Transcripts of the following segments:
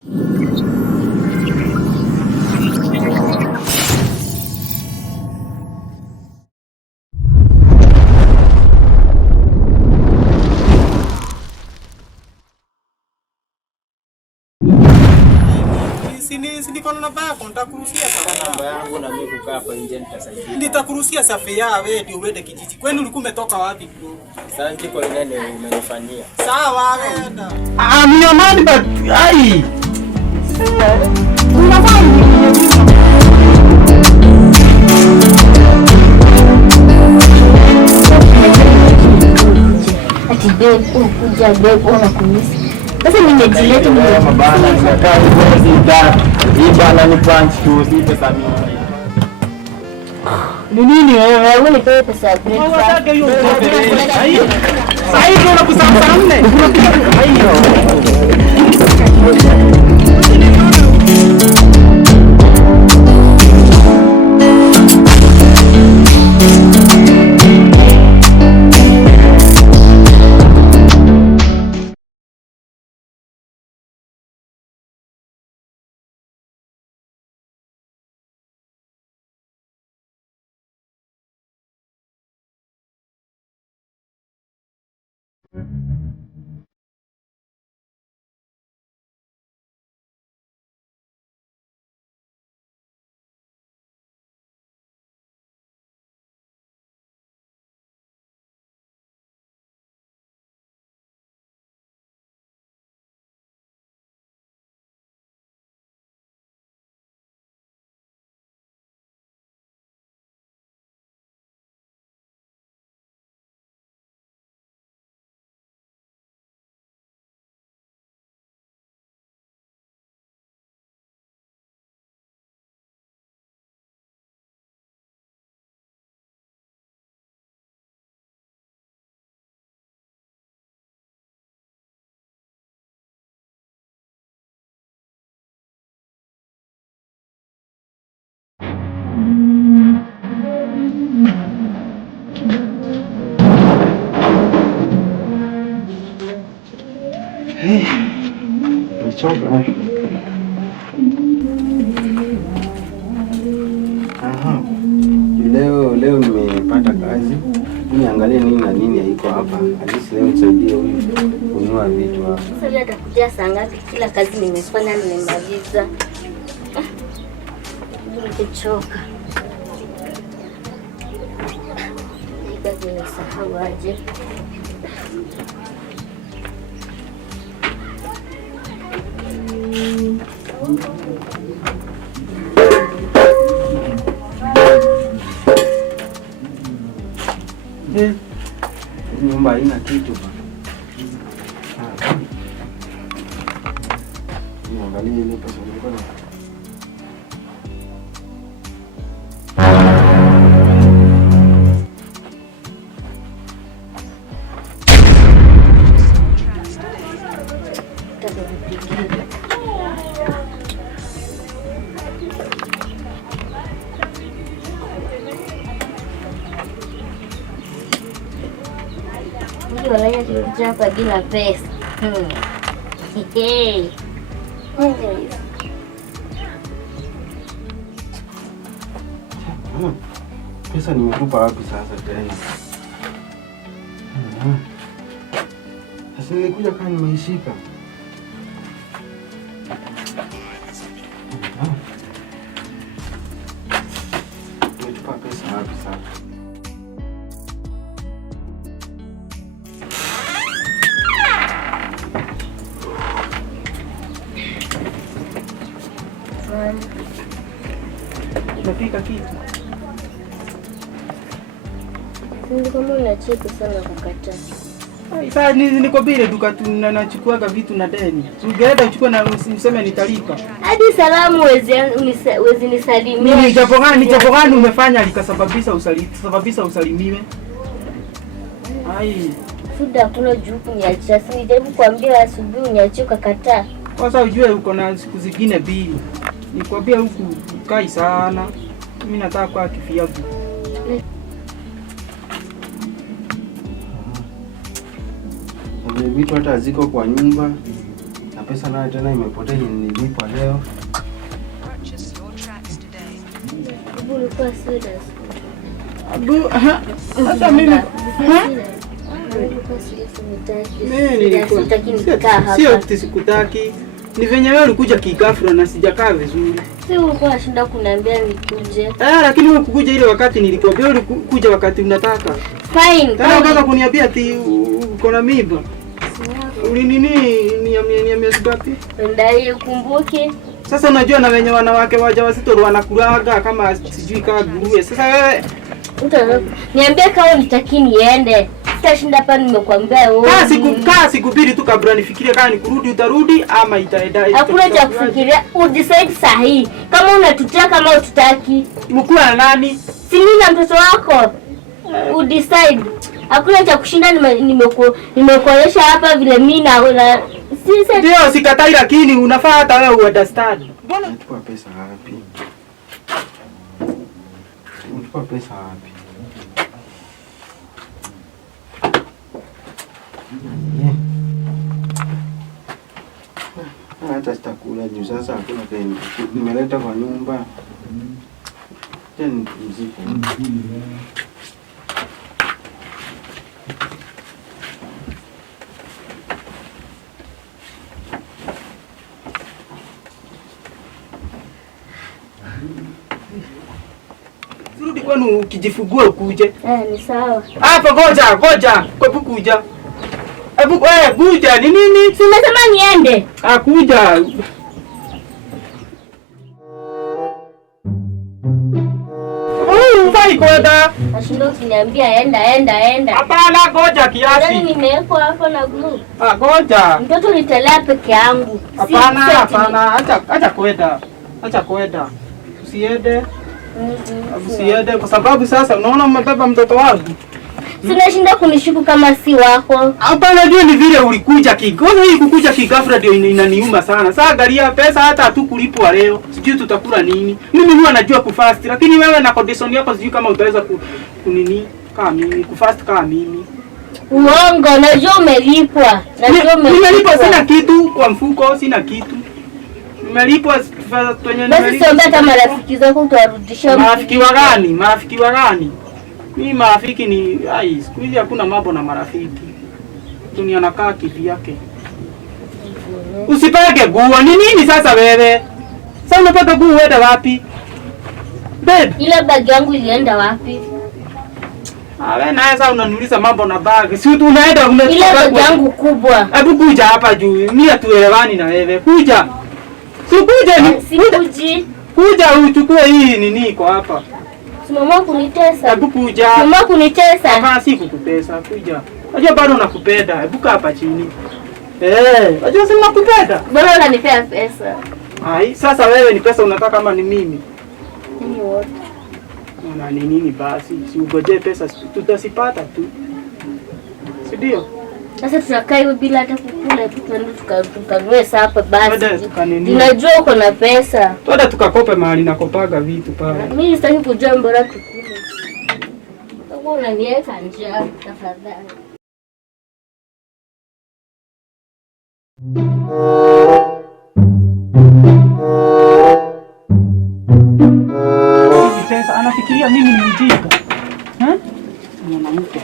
Sini kwa namba yako nitakuruhusia sana namba yangu na mimi kukaa hapa nje nitasaidia. Nitakuruhusia safari wewe ndio uende kijiji. Kwani ulikuwa umetoka wapi bro? Asante kwa ile umenifanyia. Sawa nenda. Mnyamani but ai. Ati babe, ukuja babe unakumisi. Sasa nimejileta mabana nimekaa hivi ndani. Hii bana ni punch tu si pesa mingi. Ni nini wewe nipe pesa ya break? Unataka hiyo ai. Sasa hivi unakusamba nne. Hiyo. Nichoka. Aha. Leo nimepata kazi. Niangalie nini na nini haiko hapa. Alisi leo nisaidie huyu kununua vitu hapa. Sasa leo atakuja saa ngapi? Kila kazi nimefanya nimemaliza. Nimechoka. Kazi nimesahau aje. Nyumba haina kitu ba. Niangalie ile pesa nilikuwa nayo. Walanya tulikuja hapa bila pesa. Pesa nimetupa wapi sasa tena? Sasa nilikuja kama nimeishika. Nimetupa pesa wapi sasa? Unapika kitu. Ndio kama unacheka sana kukataa. Sasa niko bile duka tu nachukuaga vitu na deni. Ungeenda uchukue na useme nitalipa. Hadi salamu wezi nisalimia. Ni jambo gani umefanya likasababisha usalimiwe? Ai. Fuda kuna juku niacha. Si nijaribu kuambia asubuhi uniachie ukakataa. Sasa ujue uko na siku zingine mbili. Nikwambia huku kai sana. Mimi nataka kwa kifiabu. Vitu hata ziko kwa nyumba na pesa nayo tena imepotea nilipwa leo. Ulikuwa serious? Hata mimi sio sikutaki. Ni venye wewe ulikuja kikafra na sijakaa vizuri. Si ulikuwa unashinda kuniambia nikuje. Lakini wewe kukuja ile wakati nilikwambia ulikuja wakati unataka. Fine. Unataka kuniambia ati uko na mimba. Uli nini ni miezi ngapi? Ndio ukumbuke. Sasa unajua na wenye wanawake wajawazito wanakulaga kama sijui kama nguruwe. Sasa wewe niambie kama unitaki niende. Sitashinda hapa nimekuambia wewe. Sikubiri tu kabla nifikirie kama nikurudi utarudi ama itaenda. Hakuna cha kufikiria, udecide sahihi. Kama unatutia kama ututaki. Mkuu na nani? Si mimi na mtoto wako. Udecide. Hakuna cha kushinda nimekuonyesha hapa vile mimi na ndio sikatai, lakini unafaa hata wewe understand. Mbona unachukua pesa wapi? Unachukua pesa wapi? Hata sitakula juu sasa hakuna tena. Nimeleta kwa nyumba. Tena mziko. Rudi kwani ukijifugua ukuje. Ni sawa. Hapa ngoja. Kwa kuja. Hebu kuja ni nini? Si umesema niende? Kuja. Mfai kwenda. Nashinda ukiniambia enda. Hapana, ngoja kiasi. Yaani nimewekwa hapa na glue. Ngoja. Mtoto nitelea peke yangu. Hapana, acha kwenda. Usiende. Usiende kwa sababu sasa unaona umebeba mtoto wangu. Sinashinda kunishuku kama si wako. Hapana, ndio ni vile ulikuja kigozo. Hii kukuja kigafra ndio inaniuma sana. Sasa angalia pesa hata hatukulipwa leo. Sijui tutakula nini. Mimi huwa najua kufast, lakini wewe na condition yako sijui kama utaweza kunini kama mimi, kufast kama mimi. Uongo, najua umelipwa. Nimelipwa, sina kitu kwa mfuko, sina kitu. Nimelipwa pesa kwenye basi sio hata marafiki zako utawarudishia. Marafiki wa gani? Mimi marafiki ni siku hizi hakuna mambo na marafiki. Dunia nakaa kivi yake. Usipake guo. Ni nini sasa wewe? Sasa unapaka guo uende wapi? Babe, ile bag yangu ilienda wapi? Wewe naye sasa unaniuliza mambo na bag. Si unaenda ile bag yangu kubwa. Hebu kuja hapa juu. Mimi hatuelewani na wewe. Kuja. Sikuji. Kuja uchukue hii nini iko hapa. Mama kunitesa. Hebu kuja. Mama kunitesa. Hapana, si kukutesa. Kuja. Unajua bado nakupenda. Hebu kaa hapa chini. Unajua si nakupenda. Bora unanipea pesa. Sasa wewe ni pesa unataka kama ni mimi? Ni wote. Una nini basi? Si ugoje pesa tutasipata tu. Si ndio? Sasa tutakaa hivi bila hata kukula, tuende tukanunue hapa basi. Ninajua uko na pesa. Twende tukakope mahali nakopaga vitu pale. Mimi sitaki kujua, bora tukule. Wewe unaniweka njaa tafadhali. Pesa anafikiria mimi ni mjinga. Mwanamke.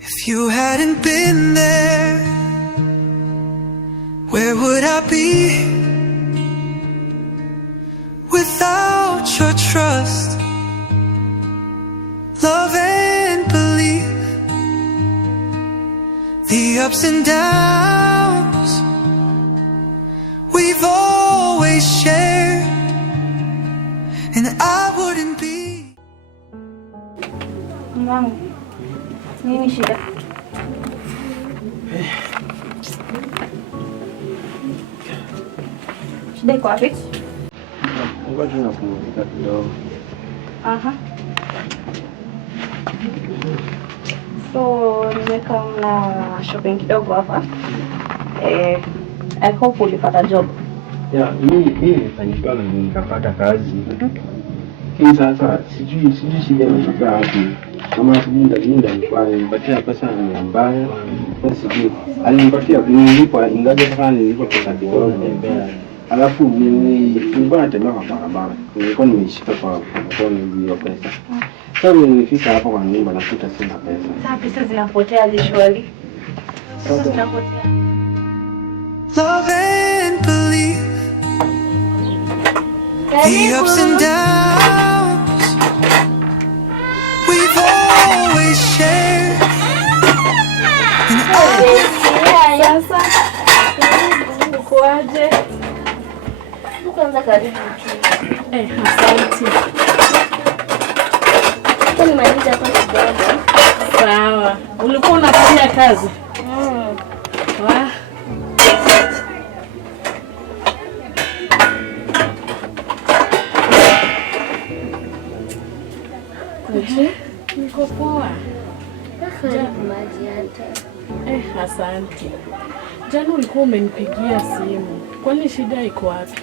If you hadn't been there, where would I be? Without your trust, love and belief, the ups and downs we've always shared, and I wouldn't be. Mama, nini shida? Shida iko wapi? Ngoja napumzika kidogo. So, nimeka na shopping kidogo hapa. I hope ulipata job. Mimi nifanikiwa na nikapata kazi. Hii sasa sijui shida imetoka wapi. Kama Linda nipatia pesa ni mbaya. Sasa sijui. Alinipatia nilipo ingaje kama nilipo pesa kidogo. Alafu nilikuwa natembea kwa barabara. Nilikuwa nimeshika kwa mkono hiyo pesa. Sasa nilifika hapo kwa nyumba nakuta sina pesa. Sasa pesa zinapotea shwari. Pesa zinapotea. Love and believe the ups and downs we've always shared. And Sasa ukoaje? Kwanza karibu. Asante. Kwani maliza kwa kidogo. Sawa. Ulikuwa unafanya kazi? Wa. Niko poa. Maji hata. Asante. Jana ulikuwa umenipigia simu. Kwani shida iko wapi?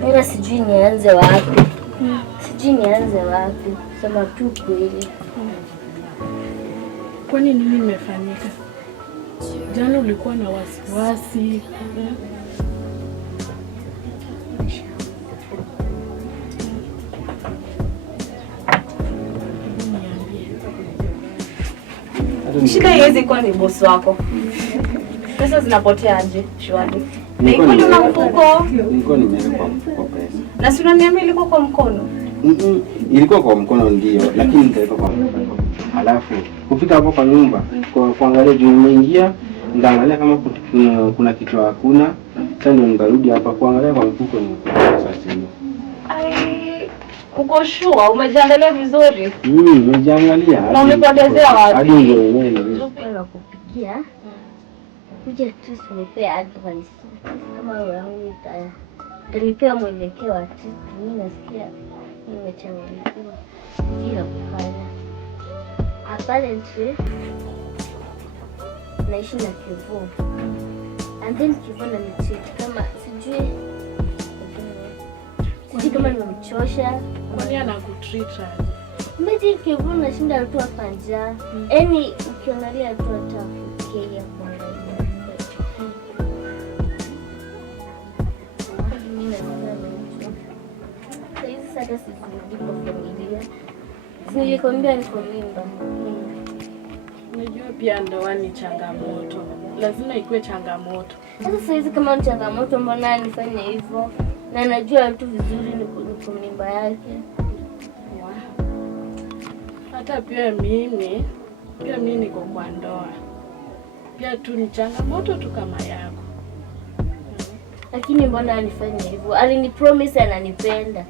Mimi sijui nianze wapi. Sema tu kweli. Kwani nini imefanyika? Jana ulikuwa na wasiwasi. Shida haiwezi kuwa ni bosi wako. Pesa zinapotea aje, shwari? Na iko ni mfuko. Nilikuwa nimeweka kwa mfuko pesa. Na si unaniambia ilikuwa kwa mkono? Ilikuwa kwa mkono ndio, lakini nikaweka kwa mfuko. Halafu kufika hapo kwa nyumba, kuangalia juu nimeingia, ndaangalia kama kuna kitu hakuna. Sasa ndio nikarudi hapa kuangalia kwa mfuko ni sasa hivi. Ai, uko sure umejiangalia vizuri? Nimejiangalia. Na umepotezea wapi? Hadi ndio wenyewe. Ndio kupikia. Kuja tu simepea advice. Kama wangu nilipewa mwelekeo wa tisi. Mimi nasikia nimechanganyikiwa. Sio kufanya. Apparently naishi na Kivu. And then Kivu na mchezo kama sijui kama nimemchosha. Kwani anakutreat aje? Mimi Kivu nashinda tu hapa njaa. Yaani ukiangalia tu hata kia kuangalia. Sasa sisi kwa familia. Nilikwambia niko mimba. Unajua pia ndoa ni changamoto. Lazima ikuwe changamoto. Sasa hizi kama ni changamoto mbona nifanye hivyo? Na najua tu vizuri niko mimba yake. Hata pia mimi niko kwa ndoa. Pia tu ni changamoto tu kama yako. Lakini mbona anifanye hivyo? Alinipromise ananipenda.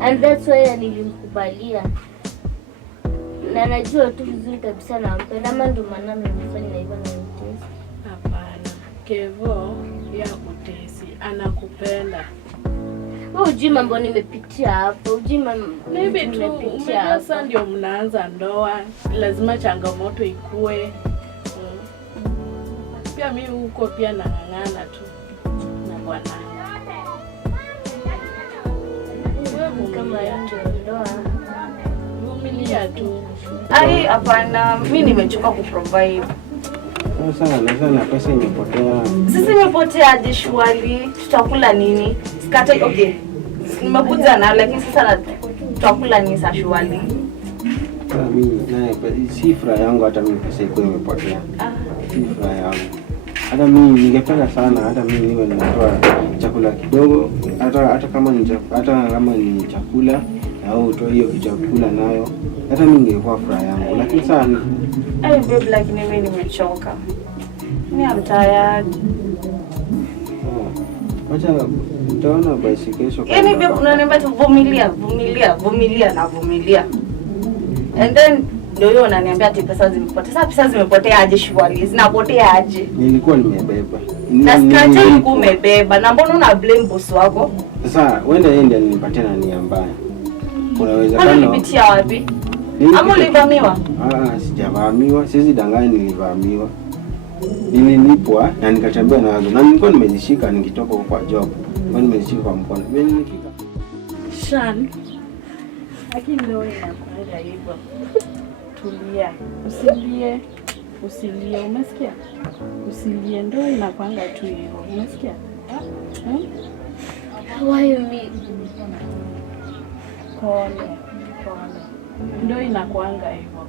And that's why nilimkubalia. Na najua tu vizuri kabisa nampenda. Ama ndo maana nimefanya hivyo na mtesi. Hapana. Kevo ya kutesi anakupenda. Wewe ujui mambo nimepitia hapo. Ujui mambo nimepitia hapo. Sasa ndio mnaanza ndoa. Lazima changamoto ikue. Pia mimi huko pia nang'ang'ana tu na bwana. Kama ndoa. Vumilia tu. Ai, hapana, mimi nimechoka kuprovide. Sana pesa imepotea. Sisi imepotea aje shwari? Tutakula nini? Sikata okay. Nimekuja na lakini sasa tutakula nini sasa shwari? Mimi naye si furaha yangu hata mimi pesa iko imepotea. Si furaha yangu. Hata mimi ningependa sana hata mimi niwe ninatoa chakula kidogo hata kama ni chakula au utoe hiyo chakula nayo hata mimi ningekuwa furaha yangu, lakini sana babe, lakini mimi nimechoka. Mimi am tired. Acha nitaona basi kesho. Yaani babe unaniambia tu vumilia. And then ndio hiyo unaniambia ati pesa zimepotea. Sasa pesa zimepotea aje shwari? Zinapotea aje? Nilikuwa nimebeba. Na sikati ulikuwa umebeba. Na mbona una blame boss wako? Sasa wenda yeye ndiye alinipatia na nia mbaya. Unawezekana ulipitia wapi? Ama ulivamiwa? Sijavamiwa. Sisi danganya nilivamiwa. Nililipwa na nikatembea nazo. Na nilikuwa nimezishika nikitoka kwa job. Nilikuwa nimezishika kwa mkono. Nilifika. Shan, Lakini ndio inakuanga hivyo. Tulia. Usilie, umesikia? Usilie, ndio inakuanga tu hivyo. Umesikia? Why me? Pole. Ndio inakuanga hivyo.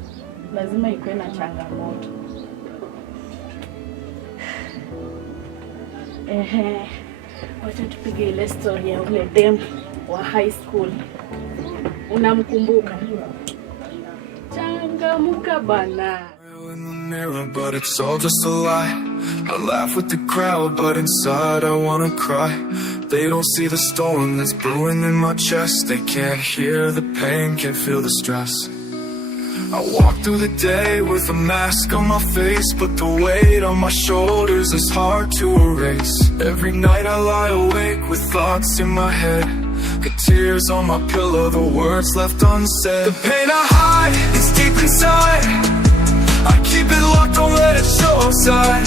Lazima ikuwe na changamoto. Wacha tupige ile story ya ule dem wa high school. Unamkumbuka? Changamuka bana. In the mirror, but it's all just a lie. I laugh with the crowd, but inside I wanna cry. They don't see the storm that's brewing in my chest. They can't hear the pain, can't feel the stress. I walk through the day with a mask on my face, but the weight on my shoulders is hard to erase. Every night I lie awake with thoughts in my head. Got tears on my pillow, the words left unsaid. The pain I hide is deep inside. I keep it locked, don't let it show outside.